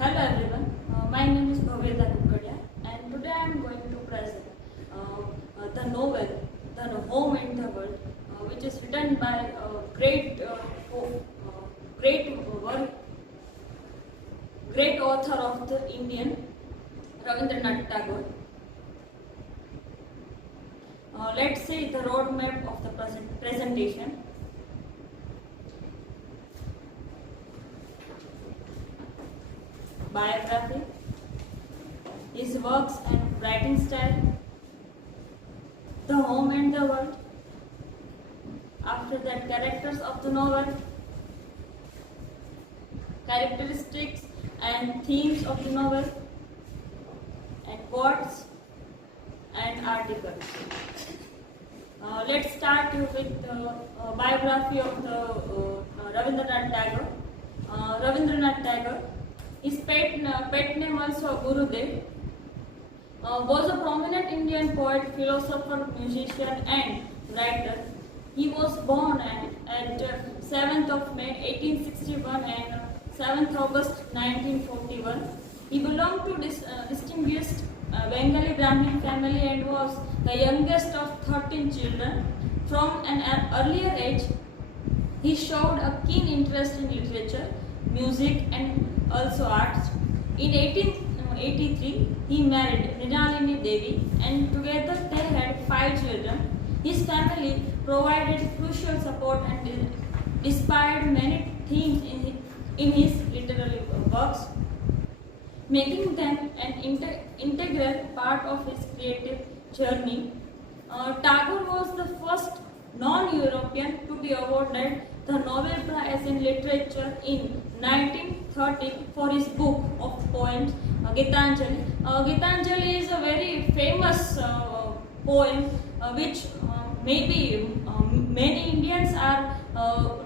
Hello everyone, my name is Bhavyata Kukadiya and today I am going to present the novel The Home and the World, which is written by great author of the Indian, Rabindranath Tagore. Let's see the roadmap of the presentation. Biography, his works and writing style, the home and the world. After that, characters of the novel, characteristics and themes of the novel, and quotes and articles. Let's start with the biography of the Rabindranath Tagore. Rabindranath Tagore, his pet name also Gurudev, was a prominent Indian poet, philosopher, musician and writer. He was born at 7th of May 1861 and 7th August 1941. He belonged to this distinguished Bengali Brahmin family and was the youngest of 13 children. From an earlier age, he showed a keen interest in literature, music and also arts. In 1883, he married Mrinalini Devi and together they had 5 children. His family provided crucial support and inspired many themes in his literary works, making them an integral part of his creative journey. Tagore was the first non-European to be awarded the Nobel Prize in Literature in 1930 for his book of poems Gitanjali. Gitanjali is a very famous poem which maybe many Indians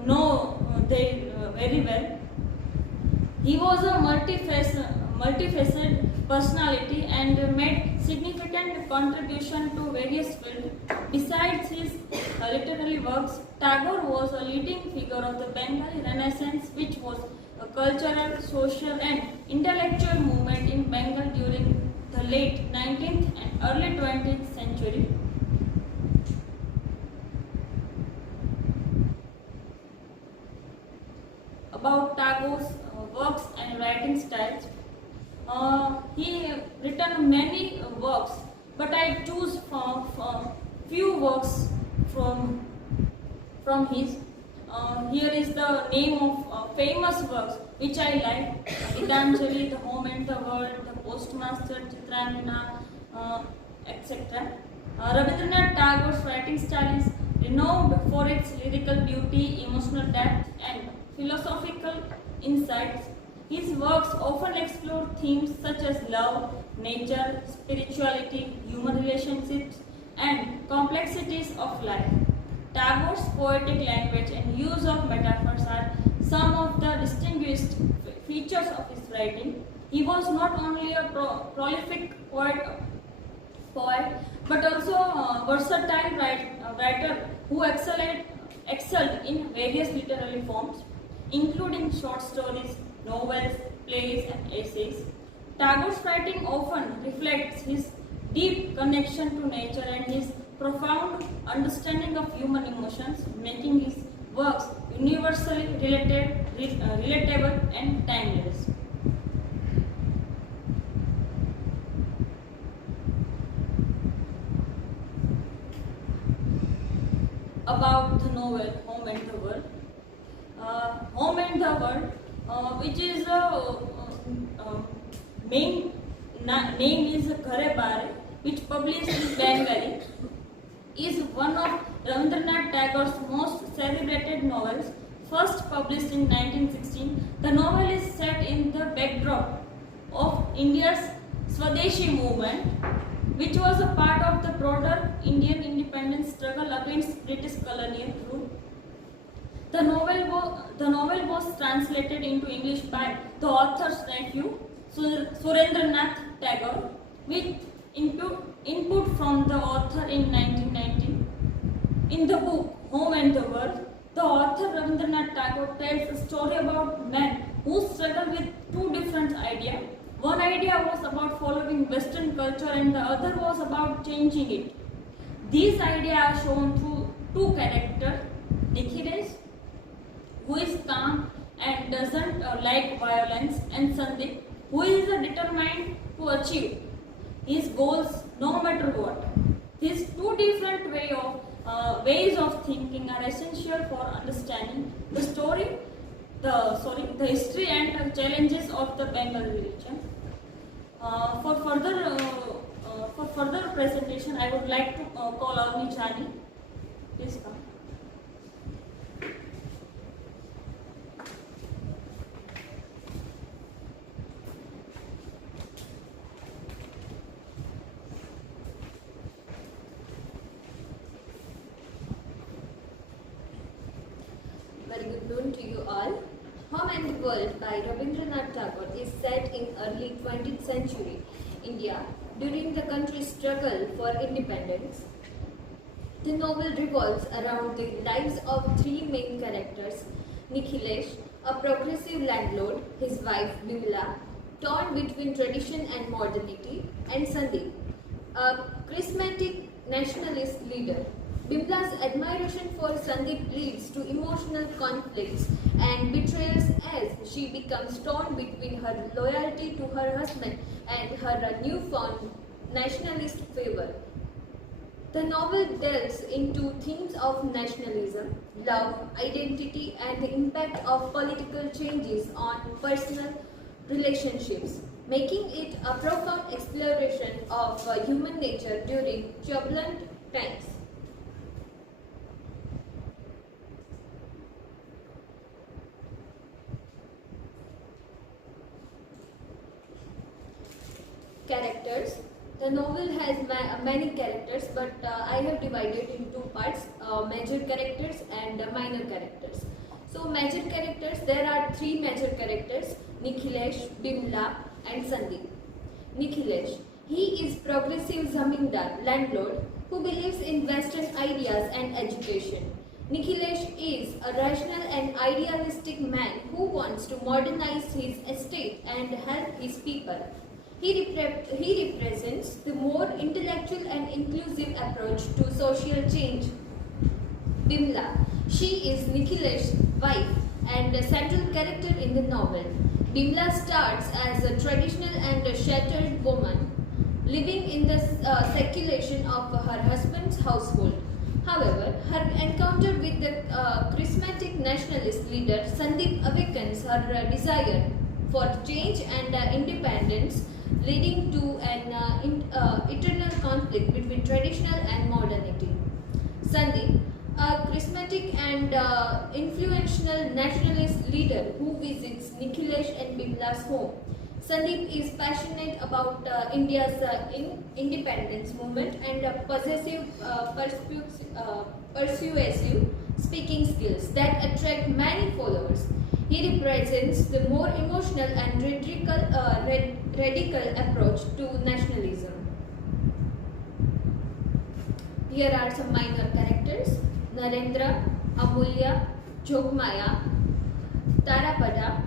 know very well. He was a multifaceted personality and made significant contribution to various fields. Besides his literary works, Tagore was a leading figure of the Bengali Renaissance, which was a cultural, social and intellectual movement in Bengal during the late 19th and early 20th century. About Tagore's works and writing styles, he written many works, but I choose few works from his. Here is the name of famous works which I like: Gitanjali, The Home and the World, The Postmaster, Chitrangana, etc. Rabindranath Tagore's writing style is renowned for its lyrical beauty, emotional depth, and philosophical insights. His works often explore themes such as love, nature, spirituality, human relationships, and complexities of life. Tagore's poetic language and use of metaphors are some of the distinguished features of his writing. He was not only a prolific poet, but also a versatile writer who excelled in various literary forms, including short stories, novels, plays and essays. Tagore's writing often reflects his deep connection to nature and his profound understanding of human emotions, making his works universally relatable and timeless. About the novel Home and the World. Home and the World, which is main name is Ghare Bare, which published in Bengali, is one of Rabindranath Tagore's most celebrated novels. First published in 1916, the novel is set in the backdrop of India's Swadeshi movement, which was a part of the broader Indian independence struggle against British colonial rule. The novel was translated into English by the author's nephew, Surendranath Tagore, with input from the author in 1919. In the book Home and the World, the author Rabindranath Tagore tells a story about men who struggled with two different ideas. One idea was about following Western culture and the other was about changing it. These ideas are shown through two characters, Nikhilesh, who is calm and doesn't like violence, and Sandeep, who is determined to achieve his goals no matter what. These two different ways of thinking are essential for understanding the history and challenges of the Bengal region. For further presentation, I would like to call Avni Jani. Please come. Very good noon to you all. Home and the World by Rabindranath Tagore is set in early 20th century India during the country's struggle for independence. The novel revolves around the lives of three main characters: Nikhilesh, a progressive landlord, his wife Bimla, torn between tradition and modernity, and Sandeep, a charismatic nationalist leader. Bimla's admiration for Sandeep leads to emotional conflicts and betrayals as she becomes torn between her loyalty to her husband and her newfound nationalist favor. The novel delves into themes of nationalism, love, identity, and the impact of political changes on personal relationships, making it a profound exploration of human nature during turbulent times. Characters. The novel has many characters, but I have divided in two parts: major characters and minor characters. So, major characters, there are three major characters: Nikhilesh, Bimla, and Sandeep. Nikhilesh, he is progressive zamindar, landlord, who believes in Western ideas and education. Nikhilesh is a rational and idealistic man who wants to modernize his estate and help his people. He represents the more intellectual and inclusive approach to social change. Bimla, she is Nikhilesh's wife and a central character in the novel. Bimla starts as a traditional and sheltered woman, living in the circulation of her husband's household. However, her encounter with the charismatic nationalist leader Sandeep awakens her desire for change and independence, leading to an eternal conflict between traditional and modernity. Sandeep, a charismatic and influential nationalist leader who visits Nikhilesh and Bimla's home. Sandeep is passionate about India's independence movement and persuasive speaking skills that attract many followers. He represents the more emotional and radical approach to nationalism. Here are some minor characters: Narendra, Amulya, Jogmaya, Tarapada,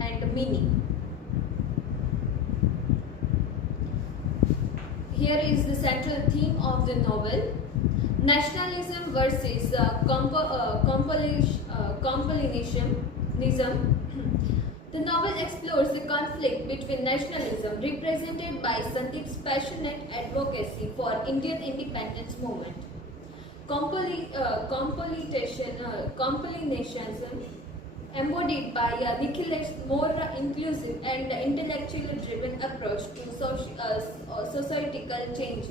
and Mini. Here is the central theme of the novel: nationalism versus compilativism. The novel explores the conflict between nationalism, represented by Sandeep's passionate advocacy for Indian independence movement, compilativism, embodied by Nikhilesh's more inclusive and intellectually driven approach to societal change.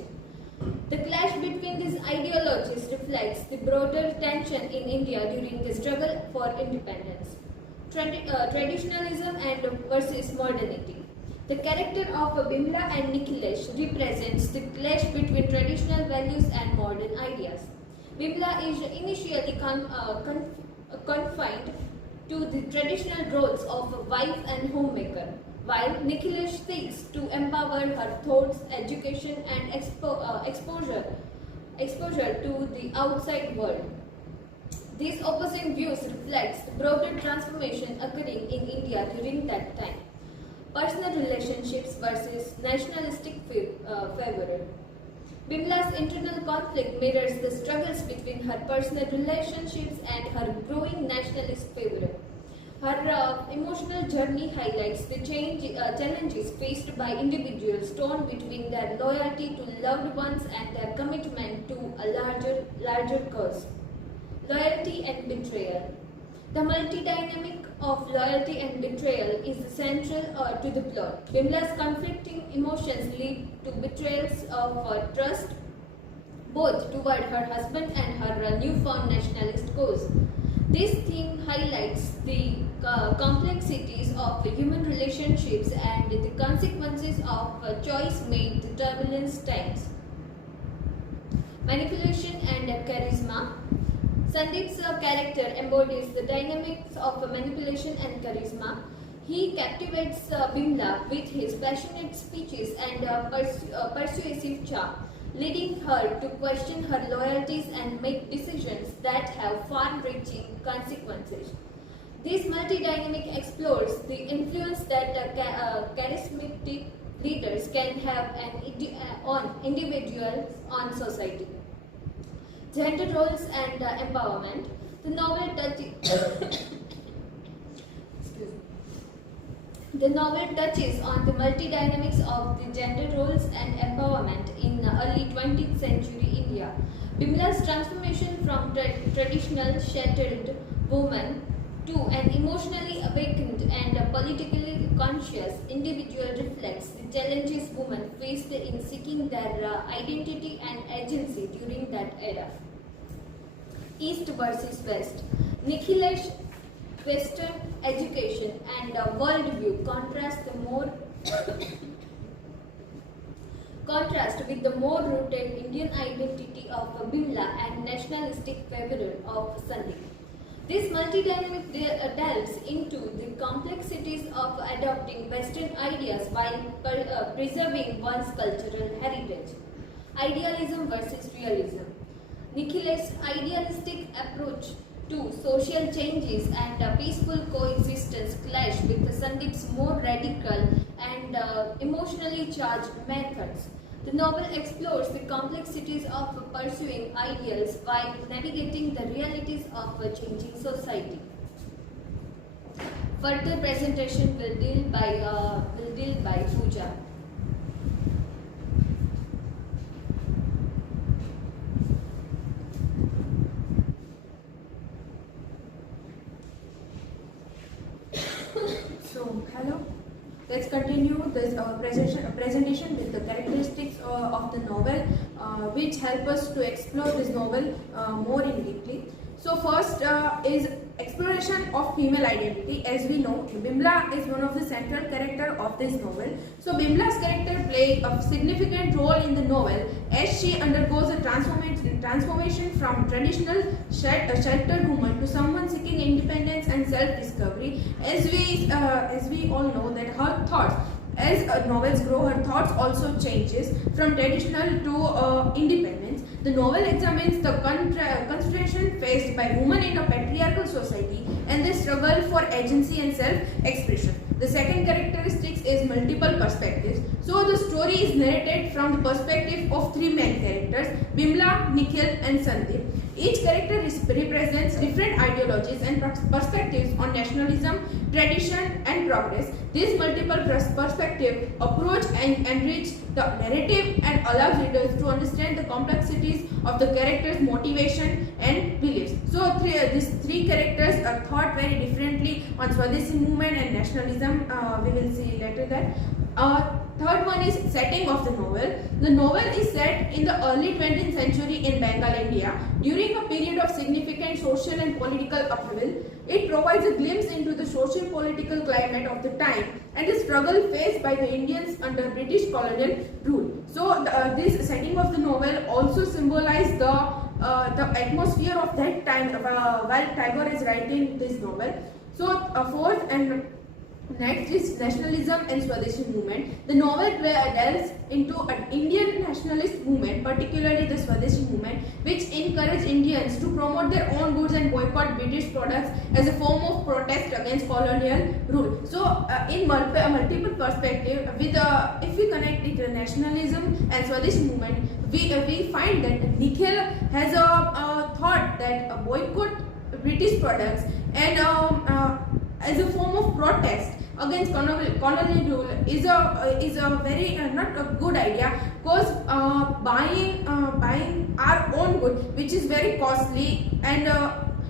The clash between these ideologies reflects the broader tension in India during the struggle for independence. Traditionalism and versus modernity. The character of Bimla and Nikhilesh represents the clash between traditional values and modern ideas. Bimla is initially confined to the traditional roles of a wife and homemaker, while Nikhilesh seeks to empower her thoughts, education, and exposure to the outside world. These opposing views reflects the broader transformation occurring in India during that time. Personal relationships versus nationalistic favor. Bimla's internal conflict mirrors the struggles between her personal relationships and her growing nationalist favor. Her emotional journey highlights the challenges faced by individuals torn between their loyalty to loved ones and their commitment to a larger cause. Loyalty and betrayal. The multi-dynamic of loyalty and betrayal is central to the plot. Bimla's conflicting emotions lead to betrayals of trust, both toward her husband and her newfound nationalist cause. This theme highlights the complexities of human relationships and the consequences of choice made in turbulent times. Manipulation and charisma. Sandeep's character embodies the dynamics of manipulation and charisma. He captivates Bimla with his passionate speeches and persuasive charm, leading her to question her loyalties and make decisions that have far-reaching consequences. This multi-dynamic explores the influence that charismatic leaders can have on individuals on society. Gender roles and empowerment. The novel touches on the multi-dynamics of the gender roles and empowerment in early 20th century India. Bimla's transformation from traditional sheltered woman to an emotionally awakened and politically conscious individual reflects the challenges women faced in seeking their identity and agency during that era. East versus West. Nikhilesh Western education and worldview contrast with the more rooted Indian identity of Bimla and nationalistic fervor of Sandeep. This multi-dynamic delves into the complexities of adopting Western ideas while preserving one's cultural heritage. Idealism versus realism. Nikhilesh's idealistic approach to social changes and peaceful coexistence clash with Sandeep's more radical and emotionally charged methods. The novel explores the complexities of pursuing ideals while navigating the realities of a changing society. Further presentation will deal by Pooja. So, hello. Let's continue this presentation with the characteristics of the novel, which help us to explore this novel more in deeply. So, first is exploration of female identity. As we know, Bimla is one of the central character of this novel. So, Bimla's character plays a significant role in the novel as she undergoes a transformation from traditional sheltered woman to someone seeking independence and self-discovery. As we all know that her thoughts, as novels grow, her thoughts also changes from traditional to independence. The novel examines the constraint faced by women in a patriarchal society and the struggle for agency and self-expression. The second characteristic is multiple perspectives. So the story is narrated from the perspective of three main characters, Bimla, Nikhil and Sandeep. Each character represents different ideologies and perspectives on nationalism, tradition and progress. This multiple perspective approach and enrich the narrative and allows readers to understand the complexities of the characters' motivation and beliefs. So these three characters are thought very differently on Swadeshi movement and nationalism. We will see later that. Third one is setting of the novel. The novel is set in the early 20th century in Bengal, India, during a period of significant social and political upheaval. It provides a glimpse into the socio-political climate of the time and the struggle faced by the Indians under British colonial rule. So this setting of the novel also symbolizes the atmosphere of that time while Tagore is writing this novel. So fourth and Next is nationalism and Swadeshi movement. The novel delves into an Indian nationalist movement, particularly the Swadeshi movement, which encouraged Indians to promote their own goods and boycott British products as a form of protest against colonial rule. So, in multiple perspective, with if we connect it nationalism and Swadeshi movement, we find that Nikhil has a thought that boycott British products and as a form of protest against colonial rule is a very not a good idea, because buying our own good, which is very costly, and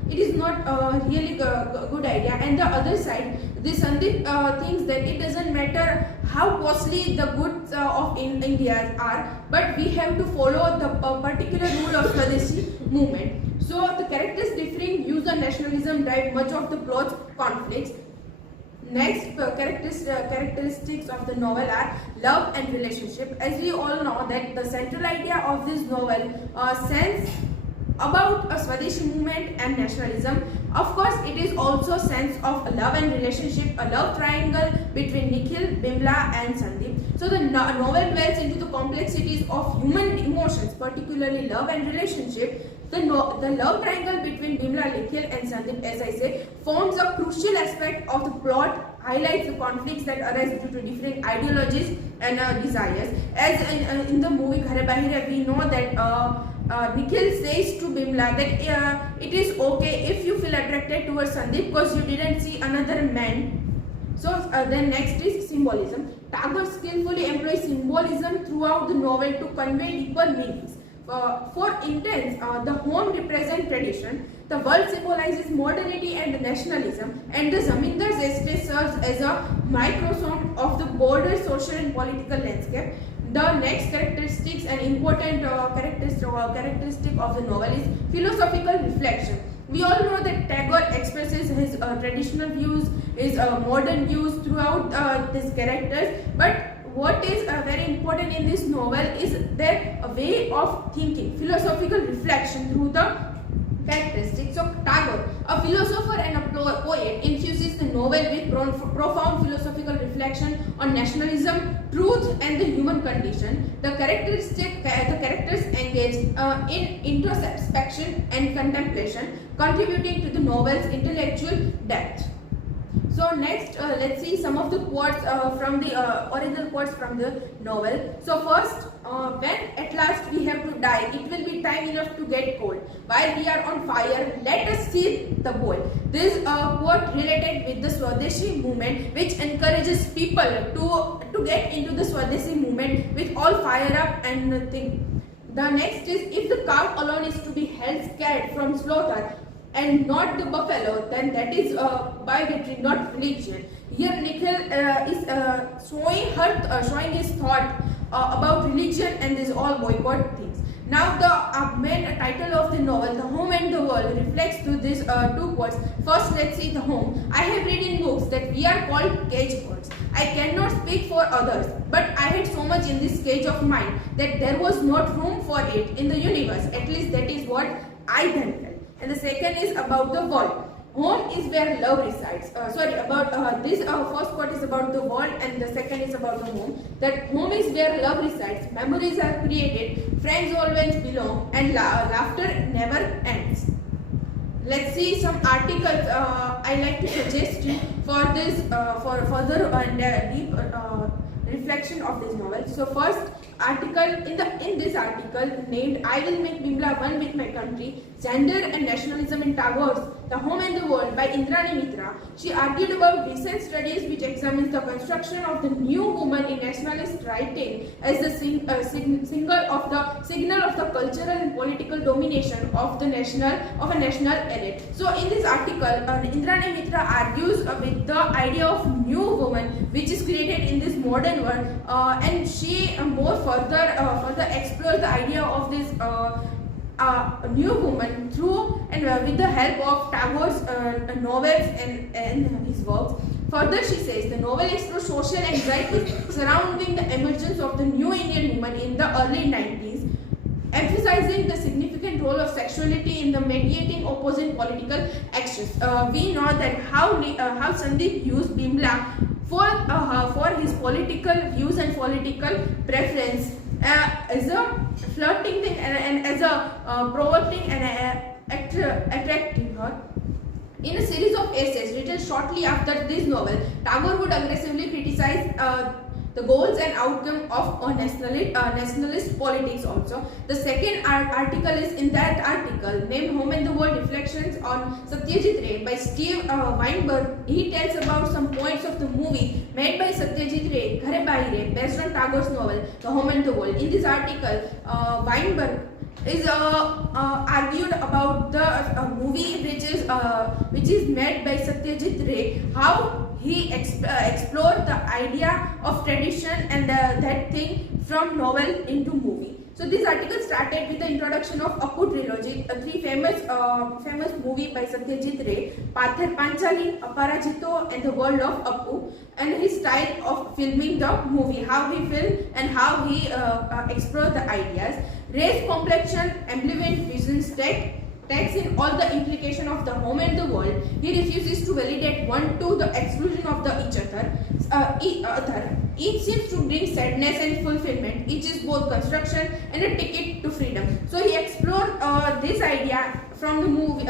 it is not really good idea. And the other side, the Sandeep thinks that it doesn't matter how costly the goods of India are, but we have to follow the particular rule of Swadeshi movement. So the characters differing views on nationalism drive much of the plot's conflicts. Next, characteristics of the novel are love and relationship. As we all know that the central idea of this novel sense about a Swadeshi movement and nationalism. Of course, it is also sense of a love and relationship, a love triangle between Nikhil, Bimla and Sandeep. So the novel dwells into the complexities of human emotions, particularly love and relationship. The love triangle between Bimla, Nikhil and Sandeep, as I say, forms a crucial aspect of the plot, highlights the conflicts that arise due to different ideologies and desires. As in the movie Ghare Bahire, we know that Nikhil says to Bimla that it is okay if you feel attracted towards Sandeep because you didn't see another man. So then next is symbolism. Tagore skillfully employs symbolism throughout the novel to convey deeper meanings. For instance, the home represents tradition, the world symbolizes modernity and nationalism, and the Zamindar's estate serves as a microcosm of the broader social and political landscape. The next characteristics and important characteristic of the novel is philosophical reflection. We all know that Tagore expresses his traditional views, his modern views throughout these characters, but what is very important in this novel is their way of thinking, philosophical reflection through the characteristics of Tagore. A philosopher and a poet infuses the novel with profound philosophical reflection on nationalism, truth and the human condition. The characters engage in introspection and contemplation, contributing to the novel's intellectual depth. So next, let's see some of the quotes from the original quotes from the novel. So first, when at last we have to die, it will be time enough to get cold. While we are on fire, let us see the bowl. This quote related with the Swadeshi movement, which encourages people to get into the Swadeshi movement with all fire up and nothing. The next is, if the cow alone is to be held scared from slaughter, and not the buffalo, then that is bigotry, not religion. Here Nikhil is showing his thought about religion and these all boycott things. Now the main title of the novel, The Home and the World, reflects to these two quotes. First, let's see the home. I have read in books that we are called cage birds. I cannot speak for others, but I had so much in this cage of mine that there was not room for it in the universe. At least that is what I then felt. And the second is about the world. Home is where love resides. This first quote is about the world and the second is about the home. That home is where love resides, memories are created, friends always belong, and laughter never ends. Let's see some articles I like to suggest you for this for further and deep reflection of this novel. So first article in this article named I Will Make Bimla One with My Country, Gender and Nationalism in Tagore's The Home and the World by Indrani Mitra. She argued about recent studies which examines the construction of the new woman in nationalist writing as the signal of the cultural and political domination of a national elite. So in this article, Indrani Mitra argues with the idea of new woman which is created in this modern world, and she further explores the idea of this new woman through and with the help of Tagore's novels and his works. Further, she says the novel explores social anxieties surrounding the emergence of the new Indian woman in the early 90s, emphasizing the significant role of sexuality in the mediating opposing political actions. We know that how Sandeep used Bimla for his political views and political preference, as a flirting thing and as a provoking and attracting her. In a series of essays written shortly after this novel, Tagore would aggressively criticize the goals and outcome of nationalist politics also. The second article is in that article named Home and the World Reflections on Satyajit Ray by Steve Weinberg. He tells about some points of the movie made by Satyajit Ray, Ghare Bahire, based on Tagore's novel The Home and the World. In this article, Weinberg is argued about the movie which is made by Satyajit Ray, how he explored the idea of tradition and that thing from novel into movie. So this article started with the introduction of Appu trilogy, a three famous movie by Satyajit Ray: Pather Panchali, Aparajito, and The World of Appu, and his style of filming the movie, how he filmed and how he explored the ideas. Ray's complexion, ambivalent visions takes in all the implication of the home and the world. He refuses to validate one to the exclusion of the each other. Each seems to bring sadness and fulfillment. Each is both construction and a ticket to freedom. So he explored this idea from the movie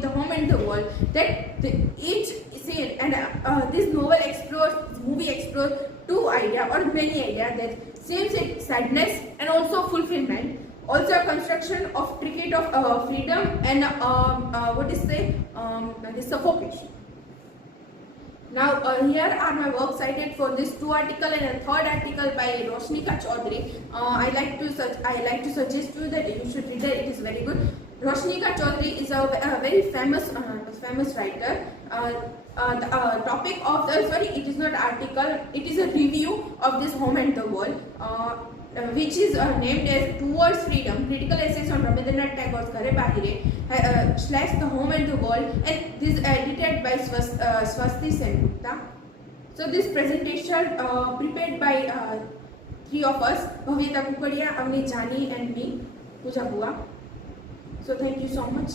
The Home and the World, that each scene and this movie explores two ideas or many ideas, that seems sadness and also fulfillment. Also a construction of cricket of freedom and this suffocation. Now here are my works cited for this two article and a third article by Roshnika Chaudhary. I like to suggest to you that you should read it. It is very good. Roshnika Chaudhary is a very famous writer. The topic of it is not article. It is a review of this Home and the World. Which is named as Towards Freedom, Critical Essays on Rabindranath Tagore's Ghare Bahire / The Home and the World, and this is edited by Swasti Sengupta. So this presentation prepared by three of us, Bhavyata Kukadiya, Avni Jani and me, Pooja Bhuva. So thank you so much.